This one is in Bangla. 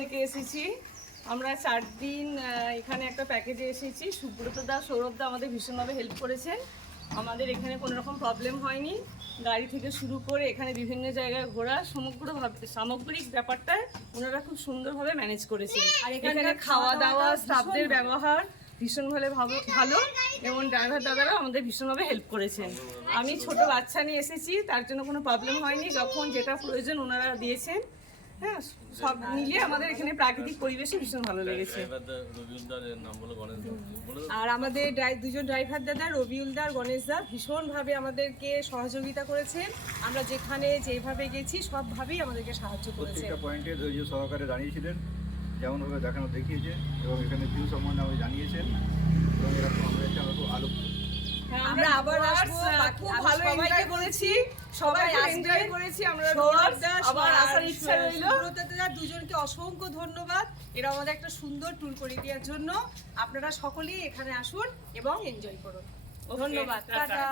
থেকে এসেছি। আমরা 4 দিন এখানে একটা প্যাকেজে এসেছি। সুব্রত দা, সৌরভ দা আমাদের ভীষণভাবে হেল্প করেছেন। আমাদের এখানে কোনো রকম প্রবলেম হয়নি। গাড়ি থেকে শুরু করে এখানে বিভিন্ন জায়গায় ঘোরা সামগ্রিক ব্যাপারটা ওনারা খুব সুন্দরভাবে ম্যানেজ করেছেন। আর এখানে খাওয়া দাওয়া, স্টাফদের ব্যবহার ভীষণভাবে ভালো এবং ড্রাইভার দাদারাও আমাদের ভীষণভাবে হেল্প করেছেন। আমি ছোট বাচ্চা নিয়ে এসেছি, তার জন্য কোনো প্রবলেম হয়নি। যখন যেটা প্রয়োজন ওনারা দিয়েছেন। হ্যাঁ, সব মিলিয়ে আমাদের এখানে প্রাকৃতিক পরিবেশে ভীষণ ভালো লেগেছে। আর আমাদের দুজন ড্রাইভার দাদা রবিউল দা আর গণেশ দা ভীষণভাবে আমাদেরকে সহযোগিতা করেছেন। আমরা যেখানে যেভাবে গেছি সবভাবেই আমাদেরকে সাহায্য করেছেন। প্রত্যেকটা পয়েন্টে ধৈর্য সহকারে দাঁড়িয়েছিলেন, যেমনভাবে দেখানো দেখিয়েছেন এবং এখানে ভিউ সম্বন্ধে আমাকে জানিয়েছেন এবং এরকম আমরা খুব আলোকিত। আমরা আবার আসবো, খুব ভালো এনজয় করেছি, সবাই এনজয় করেছি। আমরা আবার আসার ইচ্ছা রইল। দুজনকে অসংখ্য ধন্যবাদ, এরা আমাদের একটা সুন্দর ট্যুর করে দেওয়ার জন্য। আপনারা সকলেই এখানে আসুন এবং এনজয় করুন। ধন্যবাদ, টাটা।